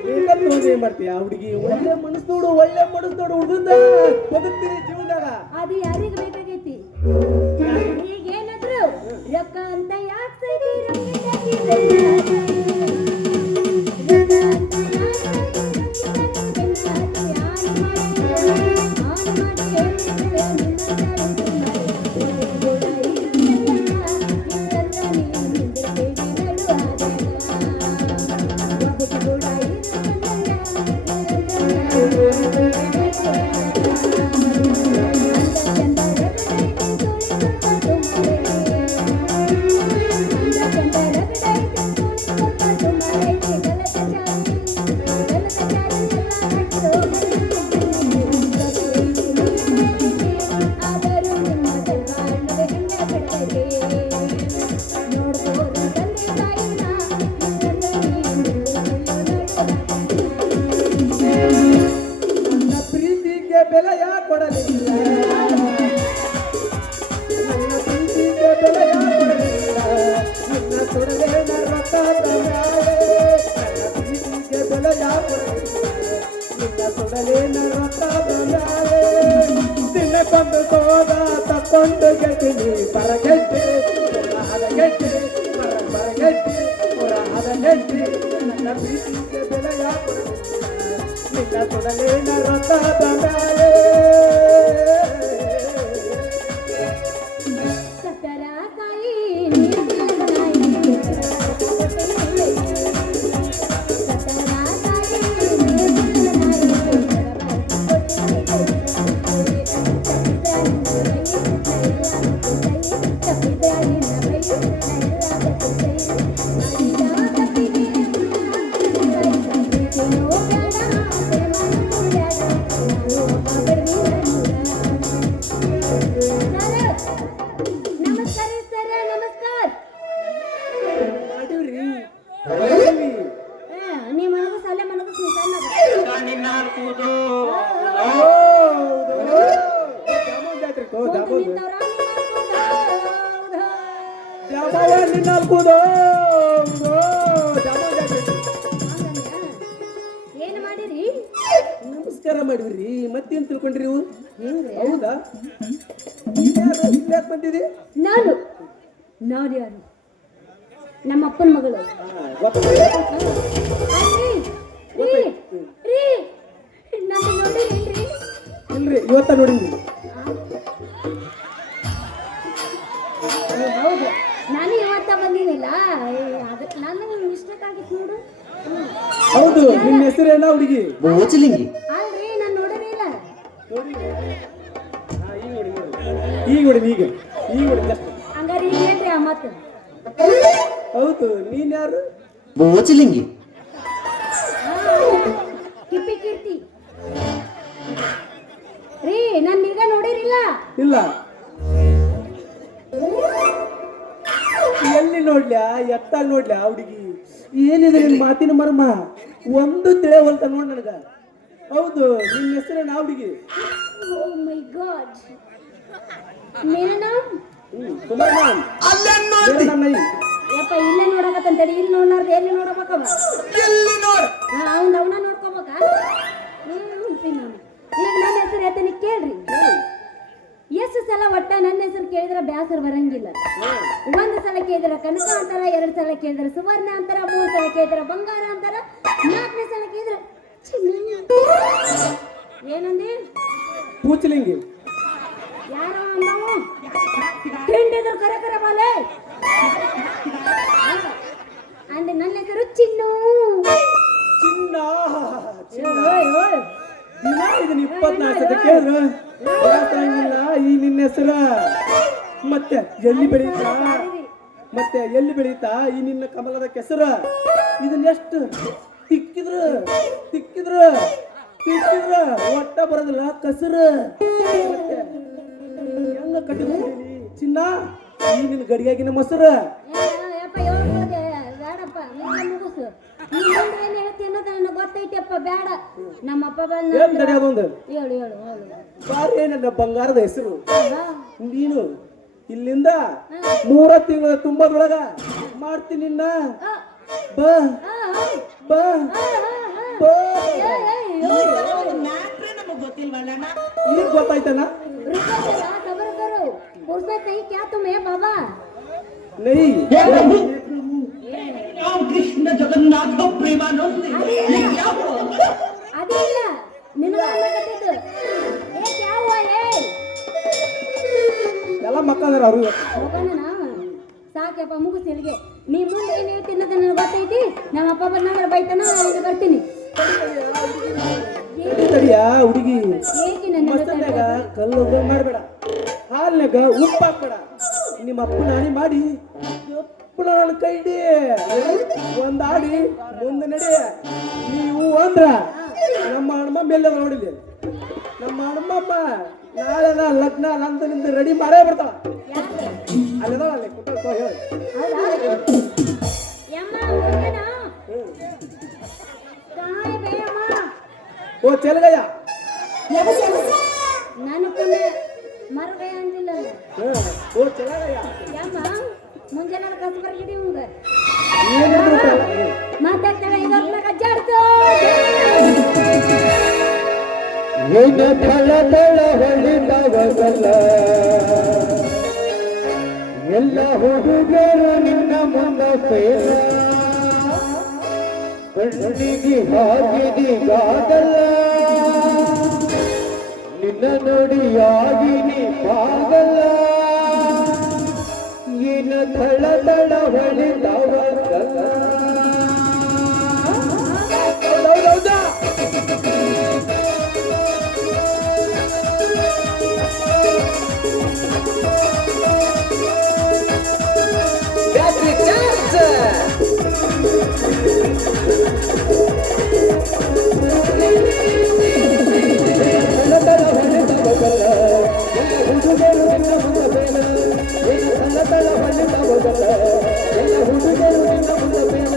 ಮೇಕಪ್ ನೋಡಿ ಏನ್ ಮಾಡ್ತೀಯ ಹುಡುಗಿ ಒಳ್ಳೆ ಮನಸ್ಸು ನೋಡು ಒಳ್ಳೆ ಮನಸ್ಸು ನೋಡು ಹುಡುಗಂದ ಬದುಕ್ತೀನಿ ಜೀವನದಾಗ ಅದು ಯಾರಿಗೆ ಬೇಕಾಗೈತಿ ಈಗ ಏನಾದ್ರು ರೊಕ್ಕ ಅಂತ ಯಾಕೆ ನನ್ನ ಪ್ರೀತಿಗೆ ಬೆಲೆಯ ಕೊಡಲಿಲ್ಲ ನನ್ನ ಪ್ರೀತಿಗೆ ಬೆಲೆಯ ಕೊಡಲಿಲ್ಲ ನಿನ್ನ ಸುಡಲೇನ ರೊಕ್ಕದ ಮ್ಯಾಲೆ ನನ್ನ ಪ್ರೀತಿಗೆ ಬೆಲೆಯ ಕೊಡಲಿಲ್ಲ ನಿನ್ನ ಸುಡಲೇನ ರೊಕ್ಕದ ಮ್ಯಾಲೆ ದಿನ ಬಂದು ಸೋದ ತಕ್ಕೊಂಡು ಗೆಟ್ಟಿನಿ ಬರಗೆಟ್ಟಿ ಹದಗೆಟ್ಟಿ ಬರಗೆಟ್ಟಿ ಹದಗೆಟ್ಟಿ ನನ್ನ ಪ್ರೀತಿಗೆ ಬೆಲೆಯ ಕೊಡಲಿಲ್ಲ ನಿನ್ನ ಸುಡಲೇನ ರೊಕ್ಕದ ಮ್ಯಾಲೆ ಸಕ್ಕರ ಕಾಯಿ ಜಾಮೂನ್ ಜಾತ್ರೆ ತೋ ಮುಂದೆ ಜಾಮೂನ್ ನಿಂತವ್ರ ಜಾಮವ ನಿನ್ನ ಅಲ್ಕುದೋ ಜಾಮೂನ್ ಜಾತ್ರೆ ಏನು ಮಾಡಿರಿ ನಮಸ್ಕಾರ ಮಾಡಿವ್ರಿ ಮತ್ತೇನ್ ತಿಳ್ಕೊಂಡ್ರಿ ನೀವು ಹೆಂಗ್ರಿ ಹೌದಾ ಇಲ್ಲಾಕ್ ಬಂದಿದಿ ನಾನು ಯಾರು ನಮ್ಮ ಅಪ್ಪನ ಮಗಳು ನನ್ನ ನೋಡಿರೇನ್ರಿ ಇಲ್ರಿ ಇವತ್ತ ನೋಡಿದ್ರಿ ಹೌದು ನಾನು ಇವತ್ತ ಬಂದಿನಿಲ್ಲ ಅದಕ್ಕೆ ನನಗೆ ಮಿಸ್ಟೇಕ್ ಆಗಿತ್ತು ನೋಡು ಹೌದು ನಿನ್ನ ಹೆಸರೇನ ಹುಡುಗಿ ಅಲ್ರಿ ನಾನು ನೋಡಿರಿಲ್ಲ ಈಗ ನೋಡಿ ಈಗ ನೋಡಿ just. ಹಂಗಾರೆ ಈಗ ಏನ್ರಿ ಆ ಮಾತು ಹೌದು ನೀನ್ ಯಾರು ಕಿಪ್ಪಿ ಕೀರ್ತಿ ರೀ ನನ್ನ ಈಗ ನೋಡಿರಿಲ್ಲ ಇಲ್ಲ ಎಲ್ಲಿ ನೋಡ್ಲ್ಯಾ ಎತ್ತಾಗ ನೋಡ್ಲ್ಯಾ ಹುಡುಗಿ ಏನಿದೆ ನಿನ್ ಮಾತಿನ ಮರ್ಮ ಒಂದು ತಿಳಿಯವಲ್ತ ನೋಡ್ ನನಗ ಹೌದು ನಿನ್ನ ಹೆಸರೇನ ಹುಡುಗಿ ಓ ಮೈ ಗಾಡ್ ಮೇನ ಸುಮಾರು ಯಪ್ಪ ಇಲ್ಲೇ ನೋಡಕತ್ತಂತೇಳಿ ಇಲ್ಲಿ ನೋಡ್ಲಾರ್ದು ಎಲ್ಲಿ ನೋಡಬೇಕವ ಅವನ ನೋಡ್ಕೋಬೇಕ ಈಗ ನನ್ನ ಹೆಸರು ಹೇಳ್ತೀನಿ ಕೇಳ್ರಿ ಎಷ್ಟು ಸಲ ಒಟ್ಟ ನನ್ನ ಹೆಸರು ಕೇಳಿದ್ರೆ ಬ್ಯಾಸರ ಬರಂಗಿಲ್ಲ ಒಂದು ಸಲ ಕೇಳಿದ್ರೆ ಕನಕ ಅಂತಾರ 2 ಸಲ ಕೇಳಿದ್ರೆ ಸುವರ್ಣ ಅಂತಾರ 3 ಸಲ ಕೇಳಿದ್ರೆ ಬಂಗಾರ ಅಂತಾರ 4ನೇ ಸಲ ಕೇಳಿದ್ರೆ ಏನಂದಿ ಪೂಚಲಿಂಗಿ ಯಾರೋ ಅಂದವು ತಿಂಡಿದ್ರು ಕರೆ ಬಾಲೆ ಅಂದೆ ನನ್ನ ಹೆಸರು ಚಿನ್ನು ಚಿನ್ನ ಓಯ್ ಓಯ್ ಇದನ್ನ 24 ಸತಿ ಕೇಳಿದ್ರು ಗೊತ್ತಾಗಿಲ್ಲ ಈ ನಿನ್ನ ಹೆಸರು ಮತ್ತೆ ಎಲ್ಲಿ ಬೆಳೀತಾ ಈ ನಿನ್ನ ಕಮಲದ ಕೆಸರು ಇದನ್ನ ಎಷ್ಟು ತಿಕ್ಕಿದ್ರು ಒಟ್ಟ ಬರೋದಿಲ್ಲ ಕಸರು ಮತ್ತೆ ಹೆಂಗ ಕಟ್ಟಿದ್ದೀನಿ ಚಿನ್ನ ಈ ನಿನ್ನ ಗಡಿಯಾಗಿನ ಮೊಸರು ಯಪ್ಪ ಬೇಡಪ್ಪ ಮುಗಿಸು ಏನು ಹೇಳ್ತಿ ಅನ್ನೋದು ನನಗೆ ಗೊತ್ತೈತಪ್ಪ ಬೇಡ ನಮ್ಮಪ್ಪ ಬಂದ ಏನ್ ತಡೆಯೋದೊಂದು ಹೇಳು ಬಾರಿ ಏನಲ್ಲ ಬಂಗಾರದ ಹೆಸರು ನೀನು ಇಲ್ಲಿಂದ 3 ತಿಂಗಳ ತುಂಬದೊಳಗ ಮಾಡ್ತೀನಿ ನಿನ್ನ ಬಾ ಬಾ ಬಾ ಈಗ ಗೊತ್ತಾಯ್ತಲ್ಲ खबर करो उसमें कहीं क्या तुम है बाबा नहीं कृष्ण जगन्नाथ प्रेमानंद अभी ಇಲ್ಲ ನಿನ್ನ ಅನ್ನಕತ್ತಿದ್ದು ಏ क्या हुआ ये ಎಲ್ಲ ಮಕ್ಕಳದಾರ ಅವರು ಹೋಗೋಣ ಸಾಕಪ್ಪ ಮುಗಿಸಿ ಇಲ್ಲಿಗೆ ನೀ ಮುಂದೆ ಏನು ಹೇಳ್ತೀನಿ ಅಂತ ನನಗೆ ಗೊತ್ತೈತಿ ನಮ್ಮ ಅಪ್ಪ ಬಂದಾಗ ಬೈತಾನ ನಾನು ಬರ್ತೀನಿ ತಡಿಯಾ ಹುಡುಗಿ ಏಕೆ ನನ್ನ ಮಸಾಲಾಗ ಕಲ್ಲು ಮಾಡಬೇಡ ಹಾಲ್ನಾಗ ಉಪ್ಪು ಹಾಕ್ಬೇಡ ನಿಮ್ಮ ಅಪ್ಪನ ಹಾನಿ ಮಾಡಿ ಅಪ್ಪನ ನನ್ನ ಕೈ ಹಿಡಿ ಒಂದಾಡಿ ಮುಂದೆ ನಡಿ ನೀವು ಅಂದ್ರ ನಮ್ಮ ಹನುಮಮ್ಮ ಎಲ್ಲ ನೋಡಿಲಿ ನಮ್ಮ ಹನುಮಮ್ಮ ನಾಳೆ ಲಗ್ನ ನಂದು ರೆಡಿ ಮಾಡೇ ಬರ್ತಾಳ ಅಲ್ಲದ ಅಲ್ಲಿ ಕುಟ್ಟ ಹೇಳಿ ಯಮ್ಮ ಹೋಗೋಣ ಕಾಯ್ ಬೇಯಮ್ಮ ಓ ಚೆಲಗಯ್ಯ ನಾನು ಪುಣ್ಯ ಮರಗೈ ಅಂದಿಲ್ಲ ಓ ಚೆಲಗಯ್ಯ ಯಮ್ಮ ಮುಂಜಾನೆ ಕಸ ಬರ್ಗಿಡಿ ಮುಂಗ ಏನಿದ್ರು ಮಾತಾಡ್ತಾಳೆ ಇವತ್ತು ಕಜ್ಜಾಡ್ತು ಏನು ಥಳ ಹೊಳಿದವಲ್ಲ ಎಲ್ಲ ಹುಡುಗರು ನಿನ್ನ ಮುಂದ ಸೇರ ಕಣ್ಣಿಗೆ ಹಾಕಿದಿಗಾದಲ್ಲ ನಿನ್ನ ನುಡಿಯಾಗಿನಿ ಪಾಗಲ್ಲ ಏನು ಥಳ ಹೊಳಿದವಲ್ಲ ಹೌದೌದಾ ಹುಡುಗರು ನಿನ್ನ ಮುಂದೆ ಬೇಡ ಎಲ್ಲ ಹುಡುಗರು ನಿನ್ನ ಮುಂದೆ ಬೇಡ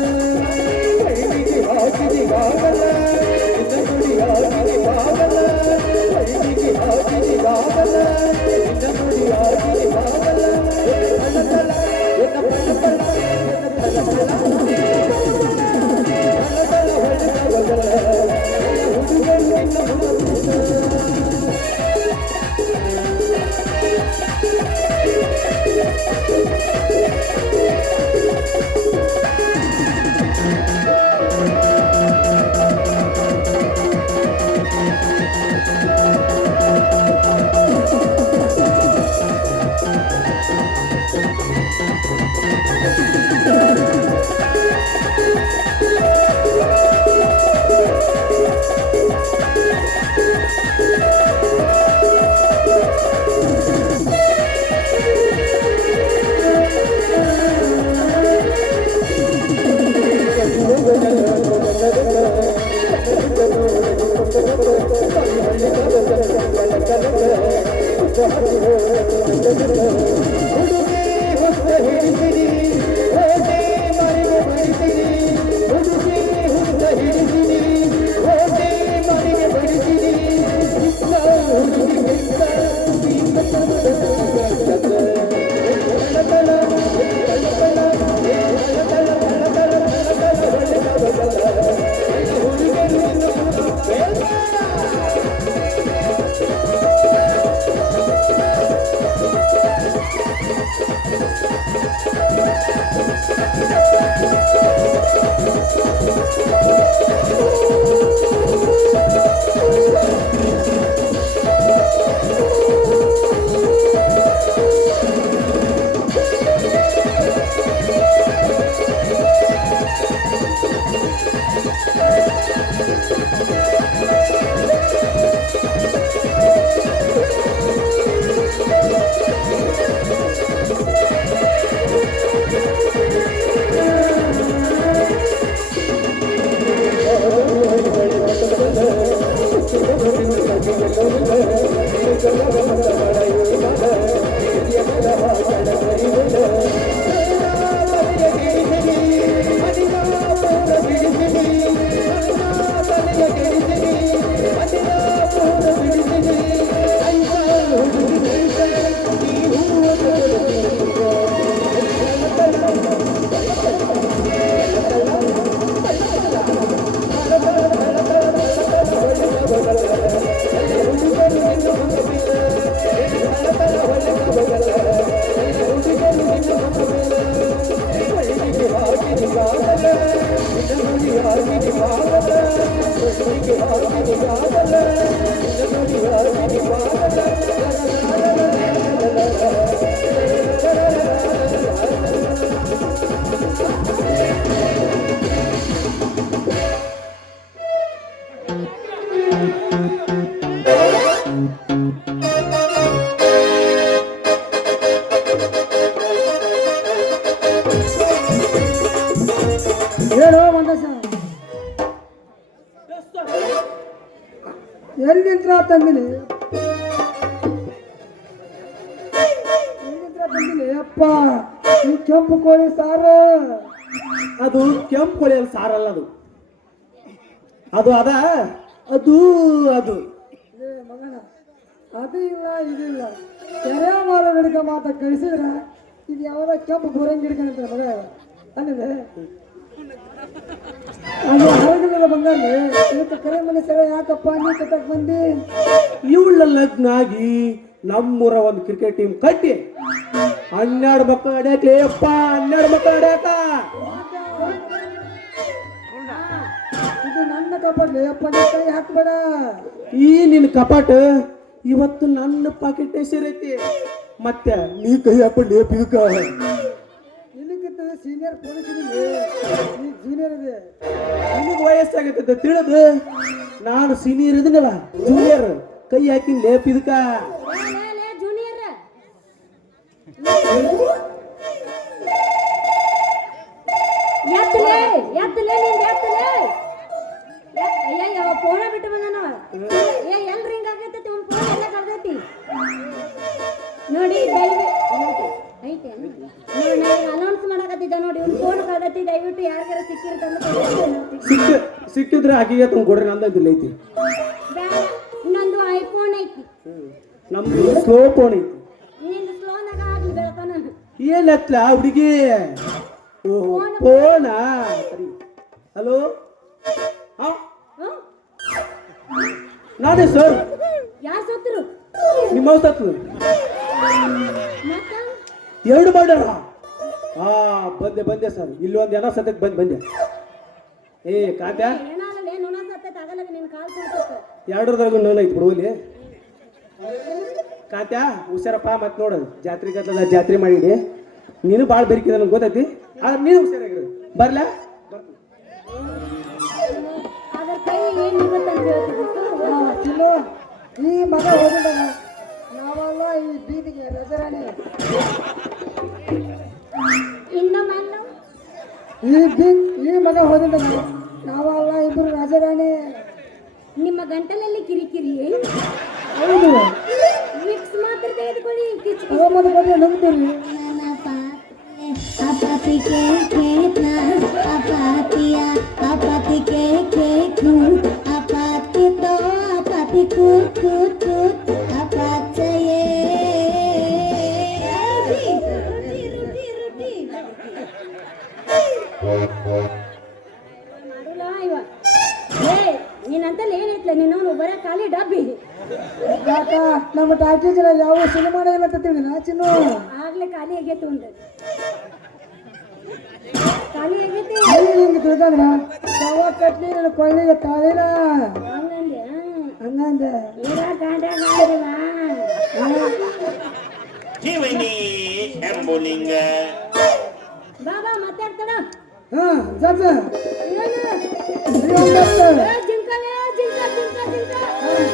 ಹೇಳೋ ಮಂದಸ ಎಲ್ಲಿಂತ್ರ ತಂದಿನಿ ಅಪ್ಪ ಈ ಕೆಂಪು ಕೋಳಿ ಸಾರು ಅದು ಕೆಂಪು ಕೋಳಿಯಲ್ಲಿ ಸಾರಲ್ಲ ಅದು ಅದು ಅದ ಅದು ಅದು ಏ ಮಗನ ಅದು ಇಲ್ಲ ಇದಿಲ್ಲ ಕೆರೆ ಮಾರೋ ಹಿಡ್ಕ ಮಾತ ಕಳಿಸಿದ್ರ ಇದು ಯಾವ್ದ ಕೆಂಪು ಗೋರಂಗಿ ಹಿಡ್ಕೊಂಡ್ರೆ ಮಗ ಅಲ್ಲಿದೆ ಅದು ಹರಗಿಲ್ಲ ಬಂಗಾರ ಇವತ್ತು ಕರೆ ಮನೆ ಸರ ಯಾಕಪ್ಪ ನೀ ಕಟ್ಟಕ್ ಬಂದಿ ಇವಳ ಲಗ್ನ ಆಗಿ ನಮ್ಮೂರ ಒಂದು ಕ್ರಿಕೆಟ್ ಟೀಮ್ ಕಟ್ಟಿ 12 ಮಕ್ಕಳು ಅಡ್ಯಾಕ್ಲಿ ಅಪ್ಪ 12 ಮಕ್ಕಳು ಅಡ್ಯಾಕ ಇದು ನನ್ನ ಕಪಡ್ಲಿ ಅಪ್ಪ ನೀ ಕೈ ಹಾಕ್ಬೇಡ ಈ ನಿನ್ನ ಕಪಾಟ ಇವತ್ತು ನನ್ನ ಪಾಕೆಟ್ ಸೇರೈತಿ ಮತ್ತೆ ನೀ ಕೈ ಹಾಕೊಂಡು ಪಿದುಕ ನಿನಗಿಂತ ಸೀನಿಯರ್ ಪೊಲೀಸ್ ನೀ ಜೂನಿಯರ್ ಇದೆ ನಿನಗೆ ವಯಸ್ಸಾಗೈತೆ ತಿಳಿದು ನಾನು ಸೀನಿಯರ್ ಇದನ್ನಲ್ಲ ಜೂನಿಯರ್ ಕೈ ಹಾಕಿ ಪಿದುಕ ಜೂನಿಯರ್ ಎತ್ತಲೇ ಎತ್ತಲೇ ನಿಂದ ಎತ್ತಲೇ ಅಯ್ಯ ಫೋನ ಬಿಟ್ಟು ಬಂದನವ ಏ ಎಲ್ ರಿಂಗ್ ಆಗೈತಿ ಒಂದು ಫೋನ್ ಎಲ್ಲ ಕಳ್ದೈತಿ ನೋಡಿ ಐತೆ ನೋಡಿ ನಾನು ಅನೌನ್ಸ್ ಮಾಡಕತ್ತಿದ್ದ ನೋಡಿ ಒಂದು ಫೋನ್ ಕಳ್ದೈತಿ ದಯವಿಟ್ಟು ಯಾರಿಗಾರ ಸಿಕ್ಕಿರ್ತಂದ್ರೆ ಸಿಕ್ಕಿದ್ರೆ ಆಕಿಗೆ ತುಂಬ ಕೊಡ್ರಿ ನಂದಂತಿಲ್ಲ ಐತಿ ಬೇಡ ನಂದು ಐಫೋನ್ ಐತಿ ನಮ್ದು ಸ್ಲೋ ಫೋನ್ ಐತಿ ನಿಂದು ಸ್ಲೋನಾಗ ಆಗ್ಲಿ ಬೆಳತಾನ ಏನತ್ಲ ಹುಡುಗಿ ಫೋನಾ ಸರಿ ಹಲೋ ಹಾ ನಾನೇ ಸರ್ ಯಾರು ಸತ್ರು ನಿಮ್ಮ ಸತ್ಲು ಮತ್ತ 2 ಮಾಡ್ಯಾರ ಬಂದೆ ಸರ್ ಇಲ್ಲಿ ಒಂದು ಏನೋ ಸದ್ಯಕ್ಕೆ ಬಂದೆ ಏ ಕಾತ್ಯಾ ಏನಾಗಲ್ಲ ನೊಣ ಸತ್ತೈತೆ ಆಗಲ್ಲ ನಿನ್ನ ಕಾಲ್ ಕೊಡ್ತೈತೆ 2ರದಾಗ ನೋನ್ ಐತಿ ಬಿಡುವಲ್ಲಿ ಕಾತ್ಯಾ ಹುಷಾರಪ್ಪ ಮತ್ತೆ ನೋಡು ಜಾತ್ರೆ ಮಾಡಿಡಿ ನೀನು ಭಾಳ ಬೆರಿಕಿದ ನನಗೆ ಗೊತ್ತೈತಿ ನೀನು ಹುಷಾರಾಗಿರು ಬರ್ಲಾ ಅದ್ರ ಕೈ ಏನು ಗೊತ್ತಂತ ಹೇಳ್ತೀನಿ ಚಿಲ್ಲು ಈ ಮಗ ಹೋಗಿದ್ದ ನಾವಲ್ಲ ಈ ಬೀದಿಗೆ ರಜರಾಣಿ. ಇನ್ನೊಮ್ಮೆ ಈ ಮಗ ಹೋಗಿದ್ದ ನಾವಲ್ಲ ಇಬ್ರು ರಾಜರಾಣಿ. ನಿಮ್ಮ ಗಂಟಲಲ್ಲಿ ಕಿರಿಕಿರಿ ಹೌದು ವಿಕ್ಸ್ ಮಾತ್ರ ತೆಗೆದುಕೊಳ್ಳಿ ಕಿಚ್ಚು ತಗೊಂಬಂದು ಕೊಡಿ ನಂಬ್ತೀರಿ. ಅಪಾತಿ ಕೆ ಕೇತ್ನ ಅಪಾತಿಯ ಅಪಾತಿ ಕೆ ಕೇಕು ಅಪಾತಿ ತೋ ಅಪಾತಿ ಕೂತ್ ಕೂತ್ ಕೂತ್ ಅಪಾಚಯೇ ಮಾಡಿಲ್ಲ ಇವ ನೀನಂತಲ್ಲಿ ಏನೈತ್ಲ ನೀನು ಬರ ಖಾಲಿ ಡಬ್ಬಿ ಯಾಕ ನಮ್ಮ ಟಾಕೀಸ್ ಯಾವ ಸಿನಿಮಾನ ಇಲ್ಲ ಅಂತ ತಿಳಿದಿನ ಚಿನ್ನು. ಆಗ್ಲೇ ಖಾಲಿ ಆಗೈತೆ ಒಂದು ಖಾಲಿ ಆಗೈತಿ ನಿಂಗೆ ತಿಳಿದಂದ್ರ ಸವ ಕಟ್ಲಿ ನನ್ನ ಕೊಳ್ಳಿಗೆ ತಾಳಿನ ಹಂಗಂದೆ ಹಂಗಂದೆ. ಈಗ ಕಾಂಡ ಮಾಡಿಲ್ಲ ಶಿವನಿ ಶಂಭುಲಿಂಗ ಬಾಬಾ ಮಾತಾಡ್ತಾನ ಹಾ ಜಡ್ಜ ಏನು ಜಿಂಕಲೇ ಜಿಂಕ ಜಿಂಕ ಜಿಂಕ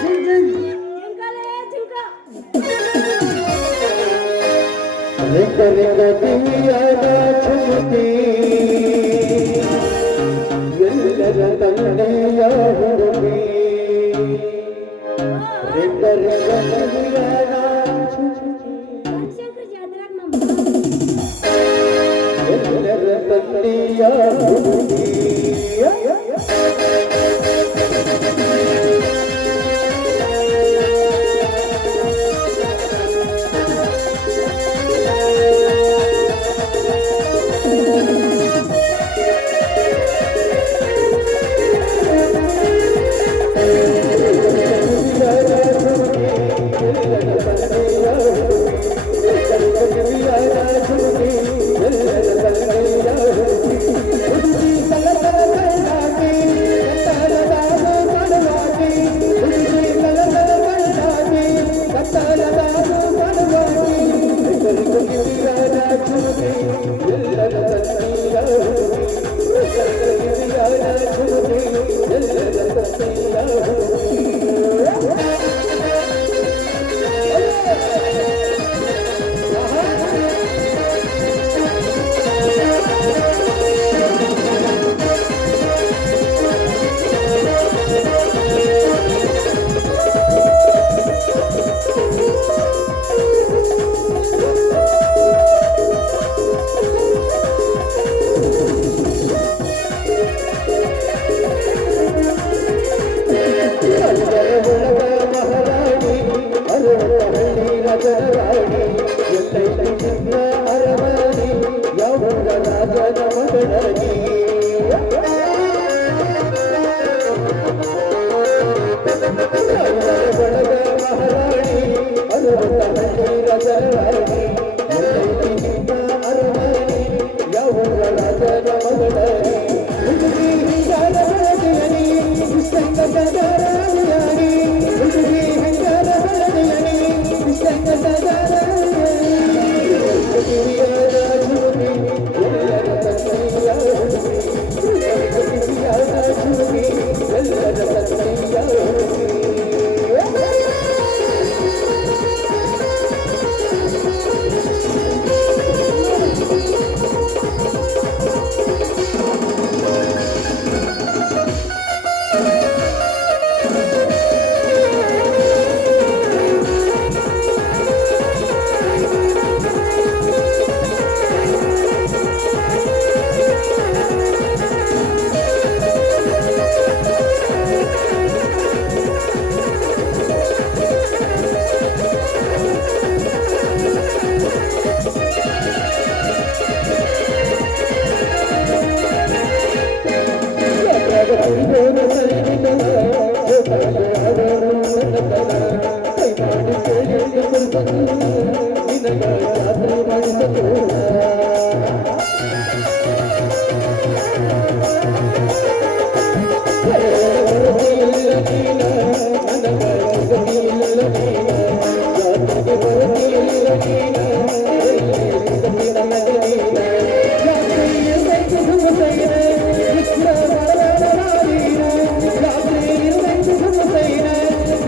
ಜಿಂಕಲೇ ಜಿಂಕ ರಿಂಗ ರಿಂಗ ದಿವ್ಯಾದ ಚುಮುಕಿ ಎಲ್ಲರ ತಂದೆಯ ಹುಡುಗಿ ರಿಂಗ ರಿಂಗ ದಿವ್ಯಾದ ಚುಮುಕಿ ಶಂಕರ ಜಾತ್ರಾಗ ನಮ್ಮ ಎಲ್ಲರ ತಂದೆಯ ಹುಡುಗಿ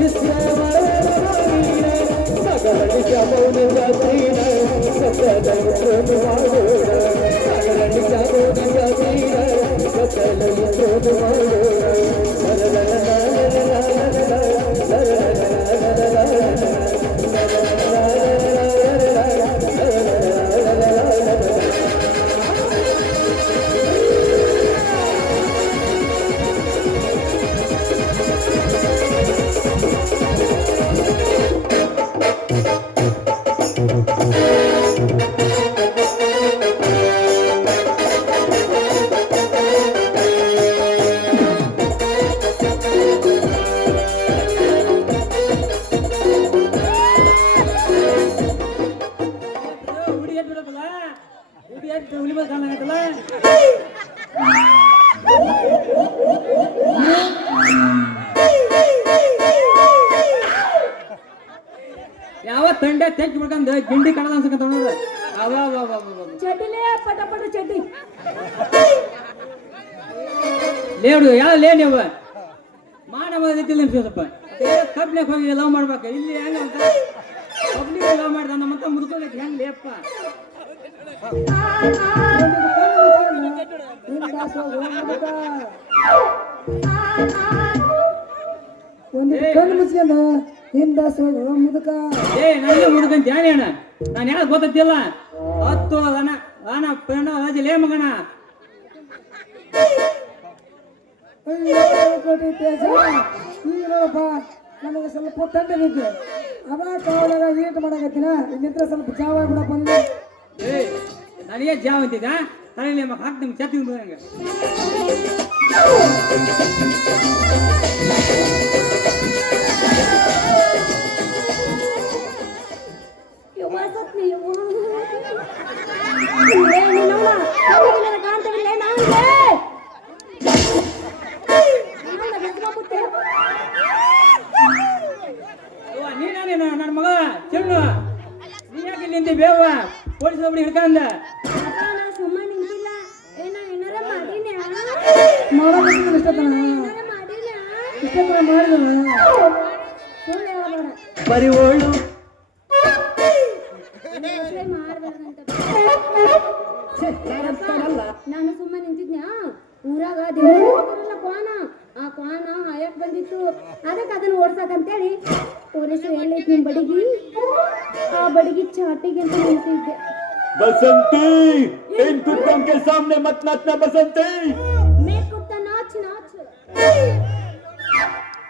Islam ಹುಡಿ ಎದ್ದು ಬಿಡತ್ತಲ್ಲ ಹುಡಿ ಎದ್ದು ಹುಲಿಬಲ್ ಕಾಣಕತ್ತಲ್ಲ ಯಾವ ತಂಡೆ ತೆಕ್ಕಿ ಬಿಡ್ಕಂದ ಗಿಂಡಿ ಕಡದ ಅನ್ಸಕ ತೊಗೊಂಡ ಚಡ್ಡಿಲೇ ಪಟ ಪಟ ಚಡ್ಡಿ ಲೇವ್ಡು ಯಾವ ಲೇ ನೀವು ಮಾನವ ರೀತಿಯಲ್ಲಿ ನಿಮ್ಗೆ ಸ್ವಲ್ಪ ಕಬ್ಬಿನಾಗ ಹೋಗಿ ಲವ್ ಮಾಡ್ಬೇಕು ಇಲ್ಲಿ ಹೆಂಗ ಅಂತ ಪಬ್ಲಿಕ್ ಲವ್ ಮಾಡ್ದ ನಮ್ಮಂತ ಮುದುಕೋಗೈತಿ ಹೆಂಗ್ ಲೇಪ್ಪ ಒಂದು ಕಣ್ಣು ಮುಚ್ಕೊಂಡು ಹಿಂದ ಮುದುಕ ಏ ನನಗೆ ಮುದುಕಂತ ಯಾನೇ ಅಣ್ಣ ನಾನು ಯಾರು ಗೊತ್ತಿಲ್ಲ ಹತ್ತು ಅನ ಅನ ಪೆಣ್ಣ ರಾಜ ಲೇ ಮಗಣ ಕೋಟಿ ತೇಜ ಈಗಪ್ಪ ನನಗೆ ಸ್ವಲ್ಪ ತಂದೆ ಬೇಕು ಅದ ಕಾವಲಾಗ ಈಟ್ ಮಾಡಕತ್ತೀನ ನಿಂತ್ರ ಸ್ವಲ್ಪ ಜಾವ ಬಿಡಪ್ಪ ನೀನು ಏ ನನಗೆ ಜಾವ ಅಂತಿದ್ದ ತಲೆಯಲ್ಲಿ ಮಗ ಹಾಕಿ ನಿಮ್ಗೆ ಛತ್ತಿ ನಂಗೆ ನೀನೇನೇನು ನನ್ನ ಮಗ ಚೆನ್ನು ನೀ ಯಾಕೆ ನಿಂತಿ ಬೇವ ಪೊಲೀಸ್ ಒಬ್ಬರು ಹಿಡ್ಕಂದ ಸುಮ್ಮನೆ ನಿಂತಿಲ್ಲ ಏನೋ ಏನಾರ ಮಾಡಿನ ಮಾಡೋದು ಇಷ್ಟತನ ಇಷ್ಟತನ ಮಾಡಿದ ಸುಳ್ಳು ಹೇಳಬೇಡ ಪರಿವೋಳು ನಾನು ಸುಮ್ಮನೆ ನಿಂತಿದ್ನ್ಯಾ ಊರಾಗ ದೇವರಲ್ಲ ಕ್ವಾನ ಆ ಕ್ವಾನ ಹಾಯಕ್ ಬಂದಿತ್ತು ಅದಕ್ಕೆ ಅದನ್ನ ಓಡ್ಸಕಂತೇಳಿ ಪೊಲೀಸರು ಎಲ್ಲೈತಿ ನಿಮ್ ಬಡಿಗಿ ಆ ಬಡಿಗಿ ಚಾಟಿಗೆ ಅಂತ ನಿಂತಿದ್ದೆ बसंती इन कुत्तों के सामने मत नाचना बसंती ಮೇ ಕುತ್ತ ನಾಚ್ ನಾಚ್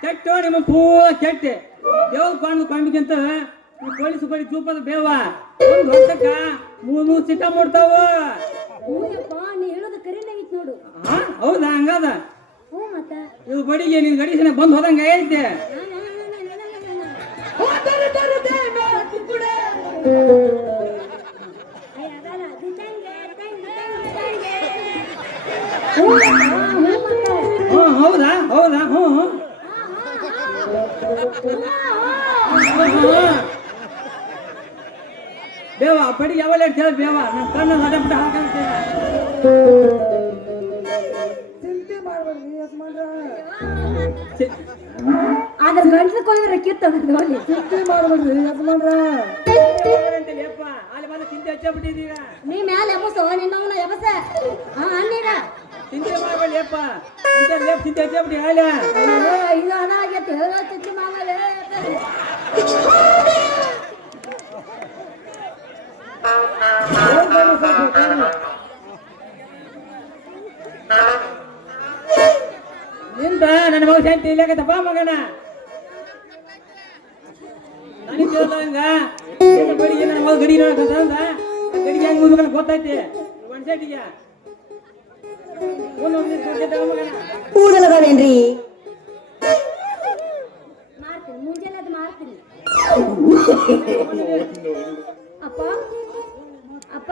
ಕೆಟ್ಟ ನಿಮ್ಮ ಪೂರ ಕೆಟ್ಟೆ ದೇವ್ರ ಕೊಂಡ್ಬೇಕಂತ ಪೊಲೀಸ್ ಬಳಿ ಚೂಪದ ಬೇವ ಒಂದು ವರ್ಷಕ್ಕ ಮೂರು ಚಿಕ್ಕ ಮಾಡ್ತಾವ ಹೂಯಪ್ಪ ನೀ ಹೇಳೋದು ಕರೆನೇ ಐತ್ ನೋಡು ಹೌದಾ ಹಂಗದ ಹ್ಞೂ ಮತ್ತ ಇದು ಬಡಿಗೆ ನಿನ್ ಗಡಿಸನ ಬಂದ್ ಹೋದಂಗ ಐತೆ ಹೌದಾ ಹೌದಾ ಹ್ಞೂ ಬೇವ ಬಡಿ ಯಾವಲ್ಲ ಹೇಳ್ ಬೇವ ನನ್ನ ಕಣ್ಣ ನಟ ಬಿಟ್ಟು ಹಾಕಂತೇನೆ ಚಿಂತೆ ಮಾಡ್ಬೇಡ್ರಿ ಯಜಮಾನ್ರ ಅದ್ರ ಗಂಟ್ಲಕ್ಕೆ ಹೋದ್ರೆ ಕಿತ್ತದ ನೋಡಿ ಚಿಂತೆ ಮಾಡ್ಬೇಡ್ರಿ ಯಜಮಾನ್ರ ಅಲ್ಲಿ ಬಂದು ಚಿಂತೆ ಹಚ್ಚಬಿಟ್ಟಿದೀಗ ನೀ ಮ್ಯಾಲ ಎಬಸೋ ನಿನ್ನವನ ಎಬಸ ಅನ್ನೀರ ಚಿಂತೆ ಮಾಡಬೇಡಿ ಅಪ್ಪ ಚಿಂತೆ ಹಚ್ಚಬಿಟ್ಟಿ ಅಲ್ಲ ಇದು ಅದಾಗೈತಿ ಹೇಳೋ ಚಿಂತೆ ಮಾಮಲೆ ನಿಂತ ನನ್ನ ಮಗ ಶಾಂತಿ ಇಲ್ಲಕತ್ತಪ್ಪ ಮಗನ ನನಗೆ ಕೇಳ್ದಂಗ ಬಡಿ ನನ್ನ ಮಗ ಗಡಿ ನೋಡಕಂದ ಗಡಿಗೆ ಹೆಂಗ್ ಮುಗಿದ ಗೊತ್ತೈತಿ ಒಂದ್ ಸೈಟಿಗೆ ಮಗನ ಕೂದಲಗಳೇನ್ರಿ ಮಾಡ್ತೀನಿ ಮುಂಜಾನೆ ಅದು ಮಾಡ್ತೀನಿ ಅಪ್ಪ ಅಪ್ಪ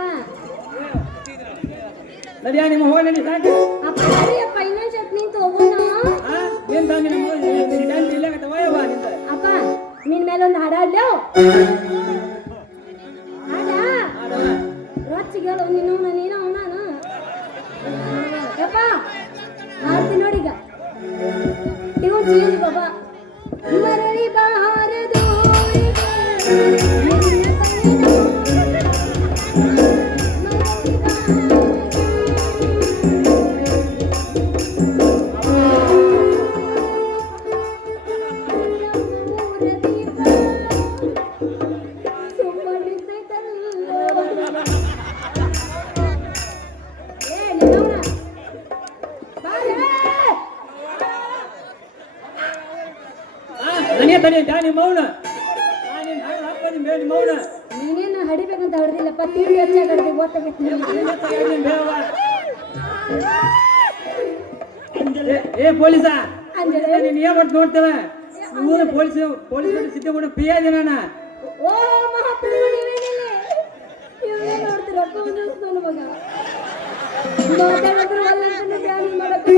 ನದಿಯಾ ನಿಮ್ಮ ಹೋಗ ನಡಿ ಸಾಕು ಅಪ್ಪ ಸರಿಯಪ್ಪ ಇನ್ನೊಂದು ಚಟ್ನಿ ನಿಂತು ಹೋಗೋಣ ನಿಂತ ನಿನ್ನ ಮಗ ಶಾಂತಿ ಇಲ್ಲಕತ್ತವ ಯವ್ವ ನಿಂತ ಅಪ್ಪ ನಿನ್ ಮೇಲೆ ಒಂದು ಹಾಡ ಹಾಡ್ಲೋ ಹಾಡ ರೊಚ್ಚಿಗೆ ಹೇಳು ನೀನು ನೀನು ನಾನು ಯಪ್ಪ ಹಾಡ್ತೀನಿ ನೋಡಿ ಈಗ ಇವು ಚೀಲಿ ಬಾಬಾ ಮರಳಿ ಬಾರದು ನಿಮ್ಮ ಅವ್ನ ನೀನೇನು ಹಡಿಬೇಕಂತ ಹೊಡೆದಿಲ್ಲಪ್ಪ ತಿಂಡಿ ಹೆಚ್ಚಾಗಿ ಗೊತ್ತಾಗೈತಿ ಏ ಪೊಲೀಸ ಅಂಜಲಿ ನೀನ್ ಏನ್ ಮಾಡ್ತ ನೋಡ್ತೇವೆ ಊರು ಪೊಲೀಸ್ ಸಿದ್ಧಗೊಂಡು ಪ್ರಿಯ ಜನ ಓ ಮಹಾಪ್ರಭುಗಳೇನಿಲ್ಲ ಇವೇ ನೋಡ್ತೀರಪ್ಪ ಒಂದು ನನ್ನ ಮಗ ಮಾತಾಡಿದ್ರು ಅಲ್ಲ ಅಂತ ಧ್ಯಾನ ಮಾಡಕ್ಕೆ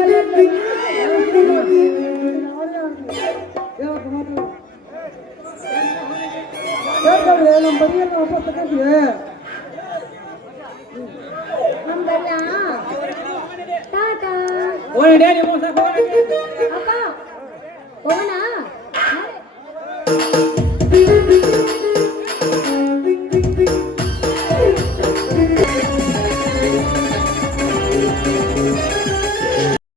ನಮ್ಮ ಬದಿಯನ್ನು ವಾಪಸ್ ತಗೊಂಡ್ವಿ ನಮ್ದಲ್ಲ ಟಾಟಾ ಓಡಿ ನಿಮ್ಮ ಸಾಕು ಅಪ್ಪ ಹೋಗೋಣ